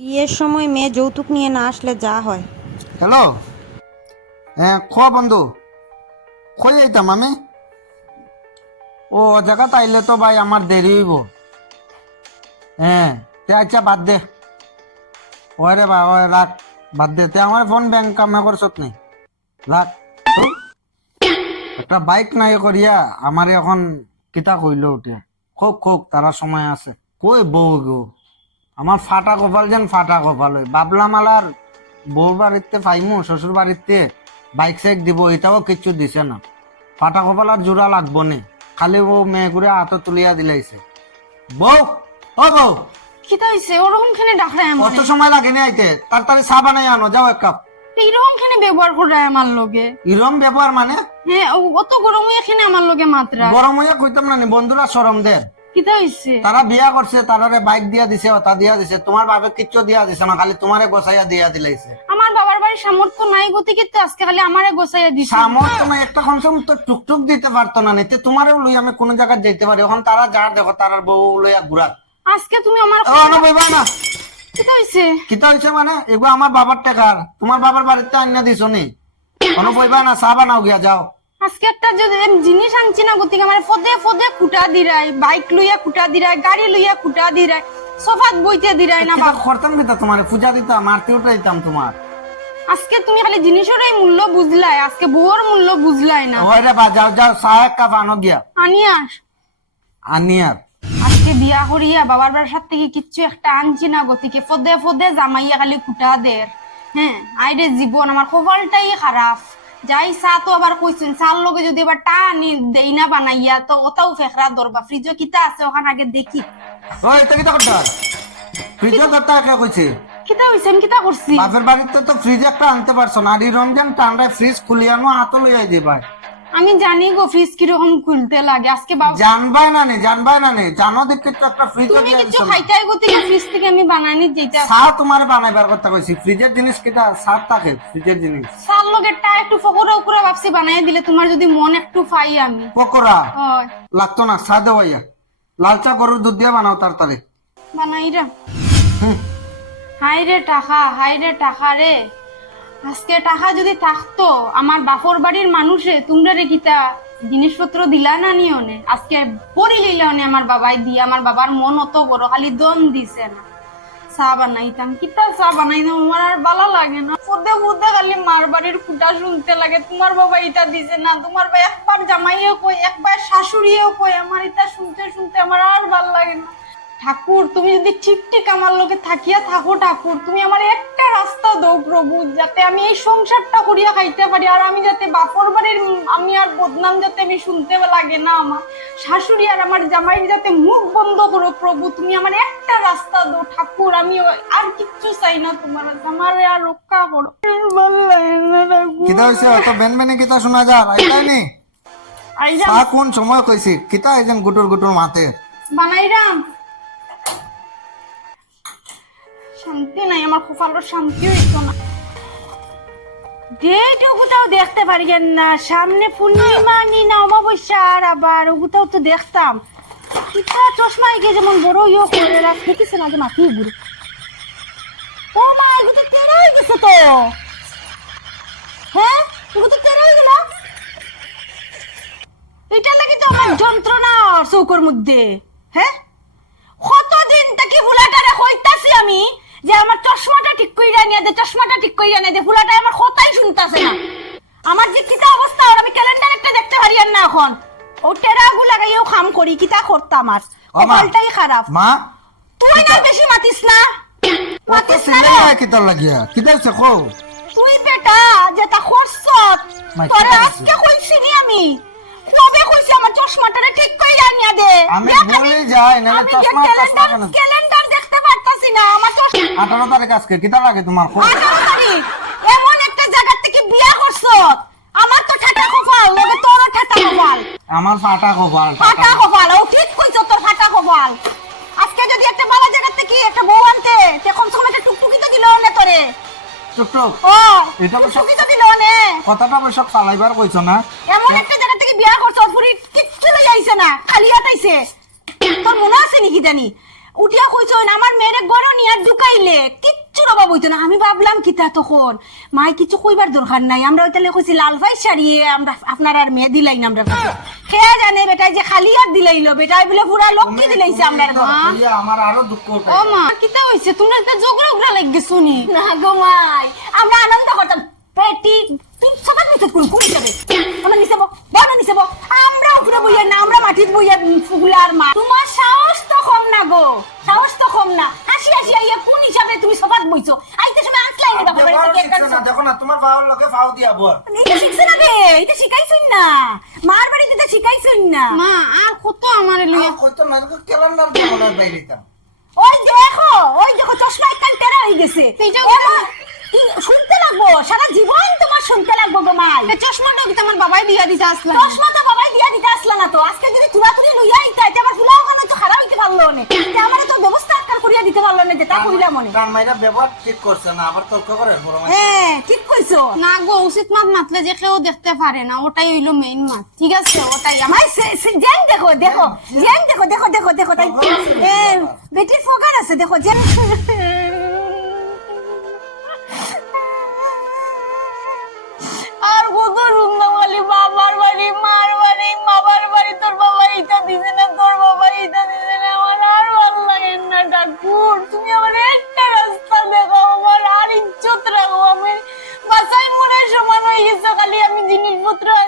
বিয়ের সময় মেয়ে যৌতুক নিয়ে না আসলে যা হয়। হ্যালো? হ্যাঁ খোয়া বন্ধু। কই যাইতাম আমি ও, জায়গা তাইলে তো ভাই আমার দেরি হইব। হ্যাঁ তে আচ্ছা বাদ দে। ওই রে বা, ওই রাখ, বাদ দে। তে আমার ফোন ব্যাংক কামে করছত নেই রাখ। একটা বাইক নাই করিয়া আমার এখন কিতা কইল উঠে। খোক খোক তারা সময় আছে। কই বউ গো? আমার ফাটা কপাল যেন ফাটা কপাল হয়। বাবলা মালার বউর বাড়িতে পাইমু শ্বশুর বাড়িতে বাইক সাইক দিব এটাও কিচ্ছু দিছে না। ফাটা কপাল আর জোড়া লাগবো নে। খালি ও মেয়ে ঘুরে হাত তুলিয়া দিলাইছে। বউ ও বউ। কিতা হইছে? ওরকম খানে ডাকরায় আমার? কত সময় লাগেনি আইতে। তাড়াতাড়ি চা বানাই আনো যাও এক কাপ। এইরকম খানে ব্যবহার করে আমার লগে? ইরম ব্যবহার মানে? হ্যাঁ অত গরম এখানে আমার লগে মাত্রা? গরম হইয়া কইতাম না নি, বন্ধুরা সরম দে কিতা হইছে? তারা বিয়া করছে তারারে বাইক দিয়া দিছে ওটা দিয়া দিছে। তোমার কিচ্ছু দিয়া দিছে না খালি তোমারে গোসাইয়া দিয়া দিলাইছে। আমার বাবার বাড়ির সামর্থ্য নাই গতিকে তো আজকে খালি আমারে গোছাইয়া দিছে। সামর্থ্য না একটা কমসম তো টুকটুক দিতে পারতো না নিতে তোমারও লই আমি কোন জায়গায় যেতে পারি। এখন তারা যার দেখো তার বউ লইয়া ঘুরাক। আজকে তুমি আমার ও না বইবা না? কিতা হইছে? কিতা হইছে মানে? এগুলো আমার বাবার টাকার। তোমার বাবার বাড়িতে আইনা দিছ নি? কোনো বইবা না? চা বানাও গিয়া যাও। আজকে একটা যদি জিনিস আনছি না গতিকে আমার ফদে ফদে খুঁটা দিরাই বাইক লইয়া খুঁটা দিরাই গাড়ি লইয়া খুঁটা দিরাই সোফাত বইতে দিরাই না বাবা করতাম কিতা তোমার? পূজা দিতাম আরতি উঠে দিতাম তোমার। আজকে তুমি খালি জিনিসেরই মূল্য বুঝলাই আজকে বউর মূল্য বুঝলাই না। ওই রে বা যাও যাও কাপ আনো গিয়া। আজকে বিয়া করিয়া বাবার বাসার থেকে কিচ্ছু একটা আনছি না গতিকে ফদে ফদে জামাইয়া খালি কুটা দের হ্যাঁ আইরে জীবন আমার কপালটাই খারাপ। যাই চা তো আবার কইছেন চার লগে যদি এবার টা দেই না বানাইয়া তো ওটাও ফেকরা দরবা ফ্রিজও কিতা আছে ওখান আগে দেখি। ওই এটা কিতা কথা? ফ্রিজও কথা একা কইছে কিতা হইছেন কিতা করছি বাপের বাড়িতে তো ফ্রিজ একটা আনতে পারছ না আর রমজান ঠান্ডায় ফ্রিজ খুলিয়ানো হাত লইয়া দিবা আমি জানি গো ফ্রিজ কীরকম খুলতে লাগে। আজকে বাবা জানবাই না নে জানবাই না নে। জানো দেখে তো একটা ফ্রিজ তুমি কিছু খাইতে গতিকে ফ্রিজ থেকে আমি বানানি যেটা চা তোমার বানাইবার কথা কইছি। ফ্রিজের জিনিস কিটা সার থাকে ফ্রিজের জিনিস। চার লগের টা একটু ফকরা উকরা ভাবছি বানাই দিলে তোমার যদি মন একটু ফাই আমি। পকোড়া হয়। লাগতো না চা দেওয়াইয়া লাল চা গরুর দুধ দিয়ে বানাও তাড়াতাড়ি। বানাইরা হুম। হাই রে টাকা হাই রে টাকা রে। আজকে টাকা যদি থাকতো, আমার বাপর বাড়ির মানুষে তোমরা রে কিতা জিনিসপত্র দিলা না নিয়নে? আজকে পরি লিলানে আমার বাবাই দিয়ে, আমার বাবার মন অত বড়, খালি দম দিছে না। চা বানাইতাম, কিতা চা বানাইতাম, আমার আর ভালো লাগে না। পদে পদে খালি মার বাড়ির শুনতে লাগে, তোমার বাবা এটা দিছে না, তোমার বাবা একবার জামাইও কই একবার শাশুড়িও কই আমার এটা শুনতে শুনতে আমার আর ভালো লাগে না। ঠাকুর তুমি যদি ঠিক ঠিক আমার লোকে থাকিয়া থাকো ঠাকুর তুমি আমার একটা রাস্তা দাও প্রভু যাতে আমি এই সংসারটা করিয়া খাইতে পারি। আর আমি যাতে বাপর বাড়ির আমি আর বদনাম যাতে আমি শুনতে লাগে না আমার। শাশুড়ি আর আমার জামাই যাতে মুখ বন্ধ করো প্রভু তুমি আমার একটা রাস্তা দাও ঠাকুর আমি আর কিচ্ছু চাই না তোমার আমার আর রক্ষা করো। কিতা হইছে? অত বেন বেনে কিতা শোনা যা আইতাই নি? আইরাম। চা কোন সময় কইছি? কিতা আইছেন গুটুর গুটুর মাতে? বানাইরাম। শান্তি নাই, আমার কপালের শান্তি হইতো না। যেটুকুটাও দেখতে পারিয়েন না, সামনে পূর্ণিমা অমাবস্যা, আর আবার ওগুতাও তো দেখতাম। কিতা চশমা যেমন বড় ইয়ে করে না যে মাটি ও মা তো তেরো হয়ে গেছে তো। হ্যাঁ তো তেরো হয়ে গেল? এটা লাগি তো আমার যন্ত্রণা চৌকোর মধ্যে। হ্যাঁ? কতদিন থেকে ফুলাটারে হইতাছি আমি? যে আমার চশমাটা ঠিক কইরা নিয়ে দে চশমাটা ঠিক কইরা নিয়ে দে ফুলাটা আমার কথাই শুনতাছে না। আমার যে কিতা অবস্থা ওর আমি ক্যালেন্ডার একটা দেখতে পারি আর না এখন। ও টেরাগু লাগাইও খাম করি কিতা করতা আমার কপালটাই খারাপ। মা তুই না বেশি মাতিস না। মাতিস না সিলে রে। কিতা লাগিয়া। কিতা হইছে কো তুই বেটা যেটা মা, তোরে আজকে কইছি নি আমি। কবে কইছি আমার চশমাটা ঠিক কইরা নিয়ে দে। আমি ভুলে যাই আমি চশমা চশমা কেন? আঠারো তারিখ আজকে কিতা লাগে তোমার কো আঠারো তারিখ? এমন একটা জায়গা থেকে বিয়া করছ? আমার তো ঠাটা কপাল লগে তোরও ঠাটা কপাল। আমার ফাটা কপাল ফাটা কপাল। ও ঠিক কইছ তোর ফাটা কপাল। আজকে যদি একটা ভালো জায়গা থেকে একটা বউ আনতে তখন সময় একটা টুকটুকি তো দিল না তোরে। টুকটুক? ও এটা তো সব- টুকটুকি তো দিল না। কথাটা অবশ্য চালাইবার কইছো না? এমন একটা জায়গা থেকে বিয়া করছ ফুরি কিচ্ছু লই আইছে না খালি হাতাইছে তোর মনে আছে নাকি জানি? উঠিয়া কইছ আমার মেয়েরে গড় নিয়ে ঢুকাইলে কি অভাব হইতো না। আমি ভাবলাম কিতা তখন? মাই কিছু কইবার দরকার নাই। আমরা কইছি লাল ভাই সারিয়ে আমরা আপনার আর মেয়ে দিলাই না আমরা। খেয়া জানে বেটাই যে খালি হাত দিলাইলো। বেটাই বলে পুরা লক্ষ্মী দিলাইছে আমরা কইয়া আমার আরও দুঃখ ও মা কিতা হইছে? তোমরা একটা জগড়া উগড়া লাগ গেছো নি গো মাই। আমরা আনন্দ করতাম। পেটি তুই সবার নিচে না? বাবা বাড়ি থেকে একটা না? দেখো না তোমার বাবার লোকে ফাও দিয়া বল এটা শিখছে না বে এটা শিখাইছুন না। মার বাড়িতে তো শিখাইছুন না। মা আর কত আমার লইয়া কইতো না ক্যালেন্ডার দিয়ে বাইরে দিতাম ওই দেখো ওই দেখো চশমা একখান টেরা হয়ে গেছে। শুনতে লাগবো সারা জীবন তোমার শুনতে লাগবো গো মাই। চশমাটা কি তোমার বাবাই দিয়া দিতে আসলাম। চশমা তো বাবাই দিয়া দিতে আসলা না তো। আজকে যদি তুলা তুলি লইয়া আইতা এটা আমার ফুলাও কেন তো খারাপ হইতে পারল না। আমার তো ব্যবস্থা কইলা মনে। কান মাইরা ব্যবহার ঠিক করছে না আবার তর্ক করে বড় হ্যাঁ ঠিক কইছো। না গো উচিত মাত মাতলে যে কেউ দেখতে পারে না ওটাই হইল মেইন মাত ঠিক আছে ওটাই। আমার জেন দেখো দেখো জেন দেখো দেখো দেখো দেখো তাই এ বেটি ফোকার আছে দেখো জেন। আর কত রুন্দামালি বাবার বাড়ি মার বাড়ি বাবার